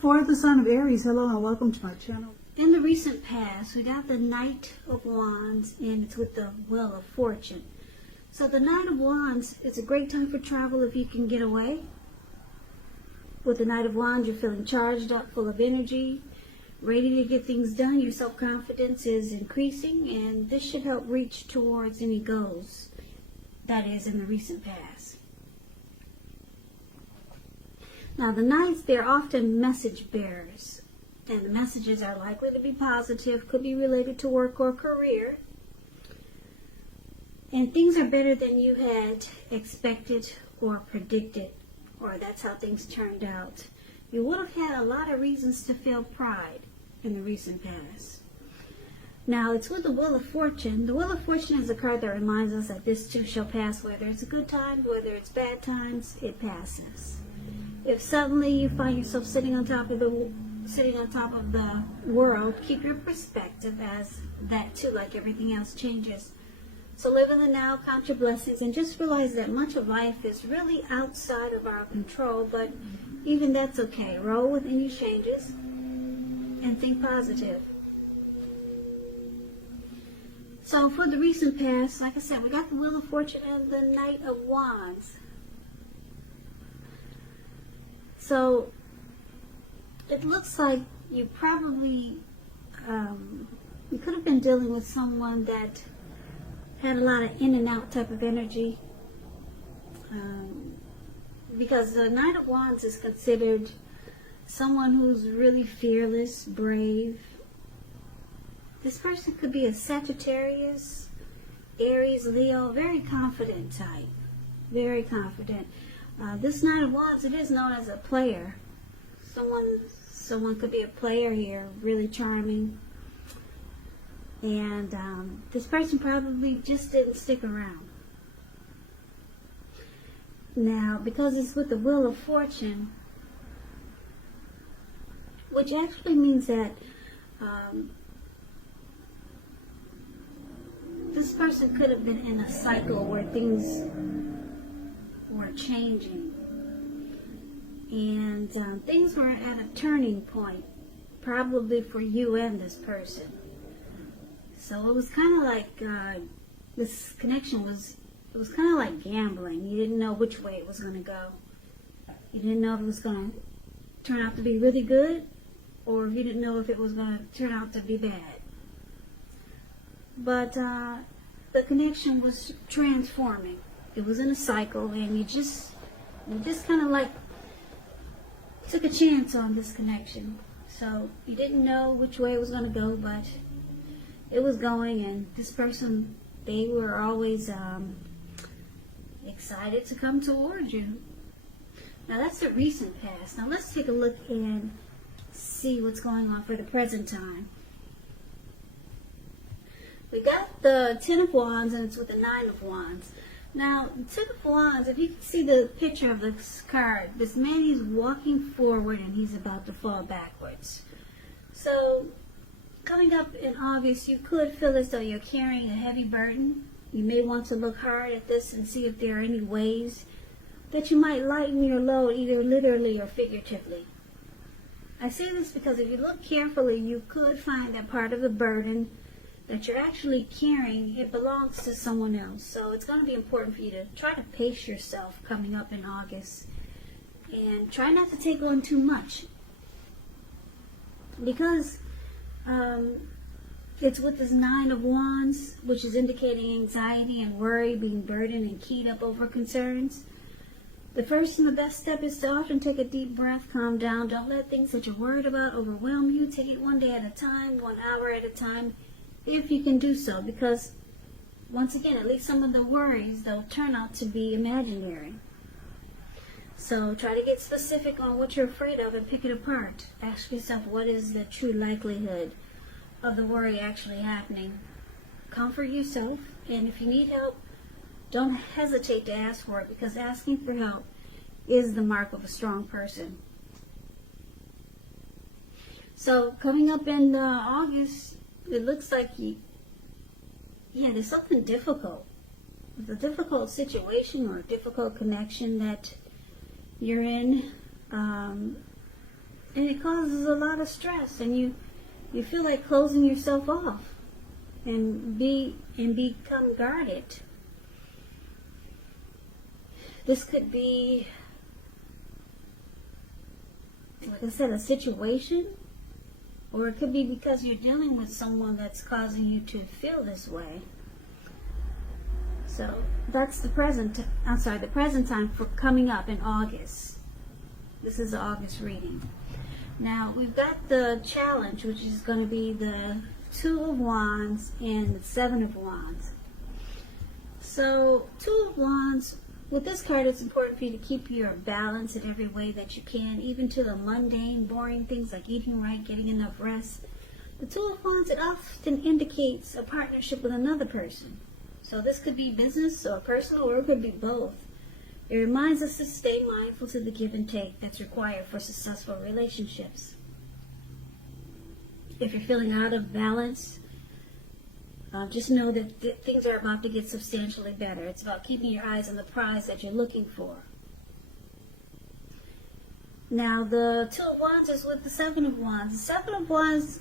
For the sign of Aries, hello and welcome to my channel. In the recent past, we got the Knight of Wands, and it's with the Wheel of Fortune. So the Knight of Wands, it's a great time for travel if you can get away. With the Knight of Wands, you're feeling charged up, full of energy, ready to get things done. Your self-confidence is increasing, and this should help reach towards any goals that is in the recent past. Now, the Knights, they're often message bearers, and the messages are likely to be positive, could be related to work or career. And things are better than you had expected or predicted, or that's how things turned out. You would have had a lot of reasons to feel pride in the recent past. Now, it's with the Wheel of Fortune. The Wheel of Fortune is a card that reminds us that this too shall pass. Whether it's good times, whether it's bad times, it passes. If suddenly you find yourself sitting on top of the world, keep your perspective as that too, like everything else, changes. So live in the now, count your blessings, and just realize that much of life is really outside of our control, but even that's okay. Roll with any changes and think positive. So for the recent past, like I said, we got the Wheel of Fortune and the Knight of Wands. So it looks like you probably, you could have been dealing with someone that had a lot of in and out type of energy. Because the Knight of Wands is considered someone who's really fearless, brave. This person could be a Sagittarius, Aries, Leo, very confident type. Very confident. This Knight of Wands, it is known as a player. Someone could be a player here, really charming. And this person probably just didn't stick around. Now, because it's with the Wheel of Fortune, which actually means that this person could have been in a cycle where things were changing, and things were at a turning point, probably for you and this person. So it was kind of like this connection was kind of like gambling. You didn't know which way it was going to go. You didn't know if it was going to turn out to be really good, or you didn't know if it was going to turn out to be bad. But the connection was transforming. It was in a cycle, and you just kind of like took a chance on this connection. So you didn't know which way it was going to go, but it was going, and this person, they were always excited to come toward you. Now that's the recent past. Now let's take a look and see what's going on for the present time. We got the Ten of Wands, and it's with the Nine of Wands. Now, the Ten of Wands, if you can see the picture of this card, this man, he's walking forward and he's about to fall backwards. So, coming up in August, you could feel as though you're carrying a heavy burden. You may want to look hard at this and see if there are any ways that you might lighten your load, either literally or figuratively. I say this because if you look carefully, you could find that part of the burden that you're actually carrying, it belongs to someone else. So it's going to be important for you to try to pace yourself coming up in August, and try not to take on too much, because it's with this Nine of Wands, which is indicating anxiety and worry, being burdened and keyed up over concerns. The first and the best step is to often take a deep breath, calm down. Don't let things that you're worried about overwhelm you. Take it one day at a time, 1 hour at a time, if you can do so, because once again, at least some of the worries, they'll turn out to be imaginary. So try to get specific on what you're afraid of and pick it apart. Ask yourself, what is the true likelihood of the worry actually happening? Comfort yourself, and if you need help, don't hesitate to ask for it, because asking for help is the mark of a strong person. So coming up in August, it looks like there's something difficult. It's a difficult situation or a difficult connection that you're in. And and it causes a lot of stress, and you feel like closing yourself off and become guarded. This could be, like I said, a situation, or it could be because you're dealing with someone that's causing you to feel this way. So that's the present time for coming up in August. This is the August reading. Now we've got the challenge, which is going to be the Two of Wands and the Seven of Wands. So Two of Wands, with this card, it's important for you to keep your balance in every way that you can, even to the mundane, boring things like eating right, getting enough rest. The Two of Wands, it often indicates a partnership with another person. So this could be business or personal, or it could be both. It reminds us to stay mindful to the give and take that's required for successful relationships. If you're feeling out of balance, just know that things are about to get substantially better. It's about keeping your eyes on the prize that you're looking for. Now, the Two of Wands is with the Seven of Wands. The Seven of Wands,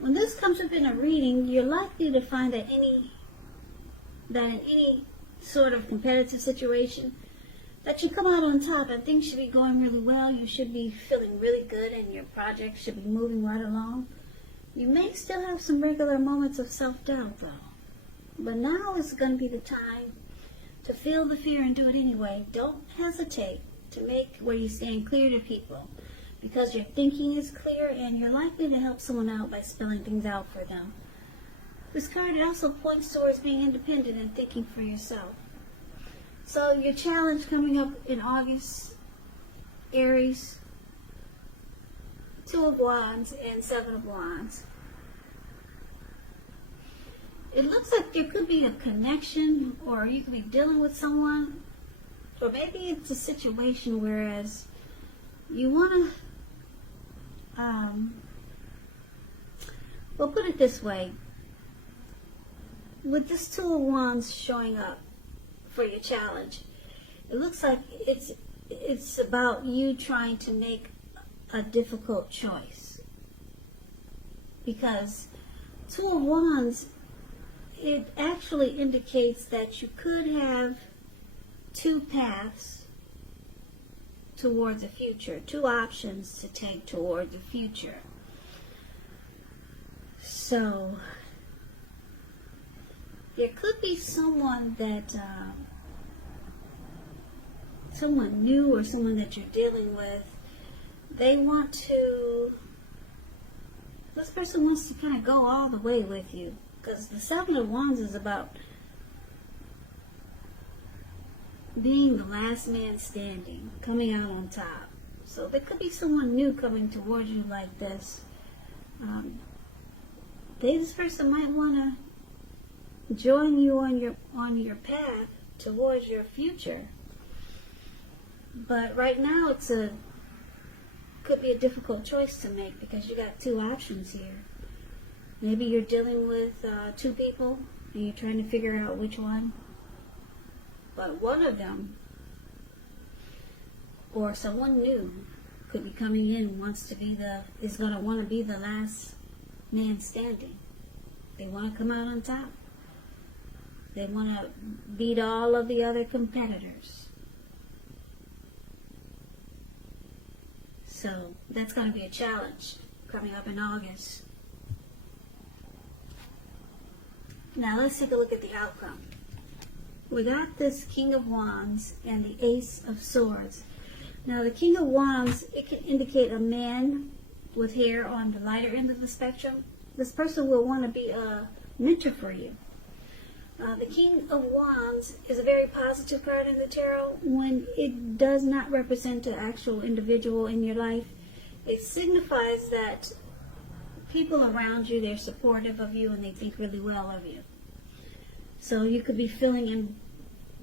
when this comes up in a reading, you're likely to find that in any sort of competitive situation, that you come out on top and things should be going really well. You should be feeling really good and your project should be moving right along. You may still have some regular moments of self-doubt though. But now is going to be the time to feel the fear and do it anyway. Don't hesitate to make where you stand clear to people, because your thinking is clear and you're likely to help someone out by spelling things out for them. This card also points towards being independent and thinking for yourself. So your challenge coming up in August, Aries, Two of Wands and Seven of Wands. It looks like there could be a connection, or you could be dealing with someone, or maybe it's a situation whereas you want to, well, put it this way. With this Two of Wands showing up for your challenge, it looks like it's about you trying to make a difficult choice. Because Two of Wands, it actually indicates that you could have two paths towards the future, two options to take toward the future. So there could be someone that, someone new or someone that you're dealing with, this person wants to kind of go all the way with you. Because the Seven of Wands is about being the last man standing, coming out on top. So there could be someone new coming towards you like this. This person might want to join you on your path towards your future. But right now could be a difficult choice to make, because you got two options here. Maybe you're dealing with two people and you're trying to figure out which one. But one of them, or someone new, could be coming in, is going to want to be the last man standing. They want to come out on top. They want to beat all of the other competitors. So that's going to be a challenge coming up in August. Now let's take a look at the outcome. We got this King of Wands and the Ace of Swords. Now the King of Wands, it can indicate a man with hair on the lighter end of the spectrum. This person will want to be a mentor for you. The King of Wands is a very positive card in the tarot. When it does not represent an actual individual in your life, it signifies that people around you, they're supportive of you and they think really well of you. So you could be feeling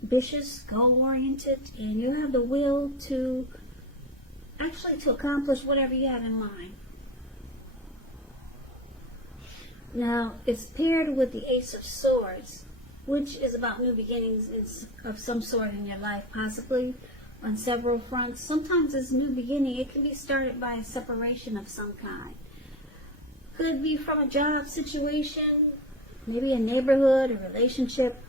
ambitious, goal-oriented, and you have the will to accomplish whatever you have in mind. Now, it's paired with the Ace of Swords, which is about new beginnings of some sort in your life, possibly on several fronts. Sometimes this new beginning, it can be started by a separation of some kind. Could be from a job situation, maybe a neighborhood, a relationship.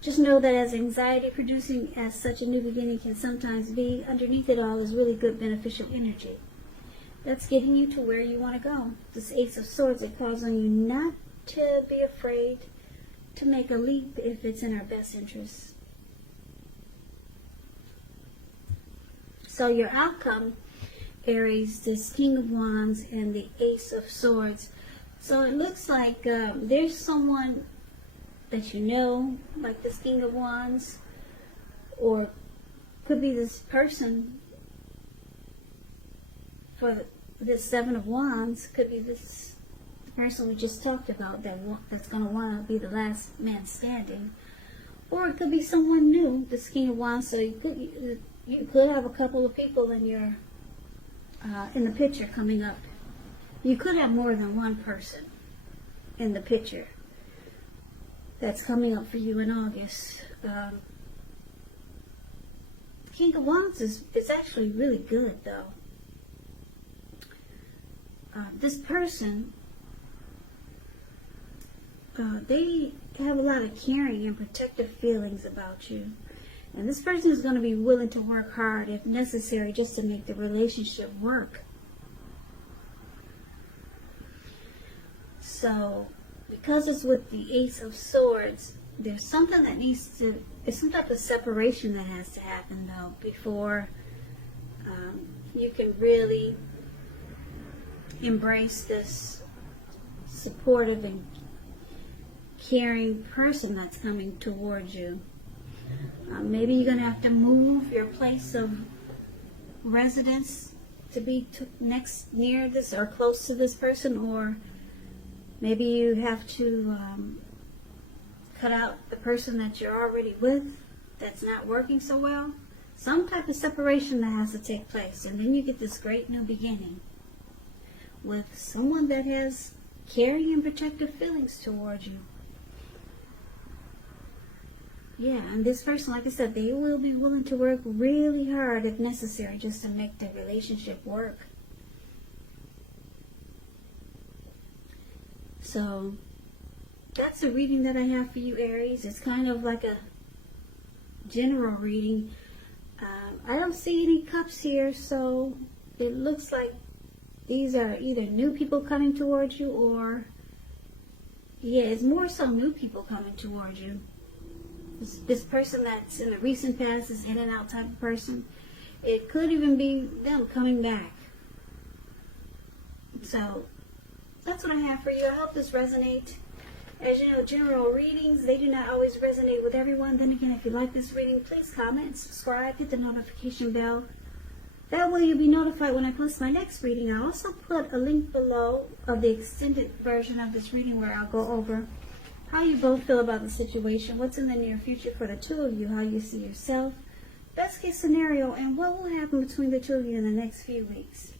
Just know that as anxiety producing as such a new beginning can sometimes be, underneath it all is really good beneficial energy. That's getting you to where you want to go. This Ace of Swords, it calls on you not to be afraid to make a leap if it's in our best interest. So your outcome, Aries, this King of Wands and the Ace of Swords. So it looks like there's someone that you know, like this King of Wands, or could be this person for this Seven of Wands, could be this person we just talked about that's going to want to be the last man standing. Or it could be someone new, this King of Wands. So you could have a couple of people in your in the picture coming up. You could have more than one person in the picture that's coming up for you in August. King of Wands is actually really good, though. This person, they have a lot of caring and protective feelings about you. And this person is going to be willing to work hard if necessary just to make the relationship work. So, because it's with the Ace of Swords, there's something that there's some type of separation that has to happen, though, before you can really embrace this supportive and caring person that's coming towards you. Maybe you're going to have to move your place of residence to be near this or close to this person, or maybe you have to cut out the person that you're already with that's not working so well. Some type of separation that has to take place, and then you get this great new beginning with someone that has caring and protective feelings towards you. Yeah, and this person, like I said, they will be willing to work really hard if necessary just to make the relationship work. So, that's the reading that I have for you, Aries. It's kind of like a general reading. I don't see any cups here, so it looks like these are either new people coming towards you, or, yeah, it's more so new people coming towards you. This person that's in the recent past is in and out type of person. It could even be them coming back. So, that's what I have for you. I hope this resonates. As you know, general readings, they do not always resonate with everyone. Then again, if you like this reading, please comment, subscribe, hit the notification bell. That way you'll be notified when I post my next reading. I'll also put a link below of the extended version of this reading where I'll go over how you both feel about the situation, what's in the near future for the two of you, how you see yourself, best case scenario, and what will happen between the two of you in the next few weeks.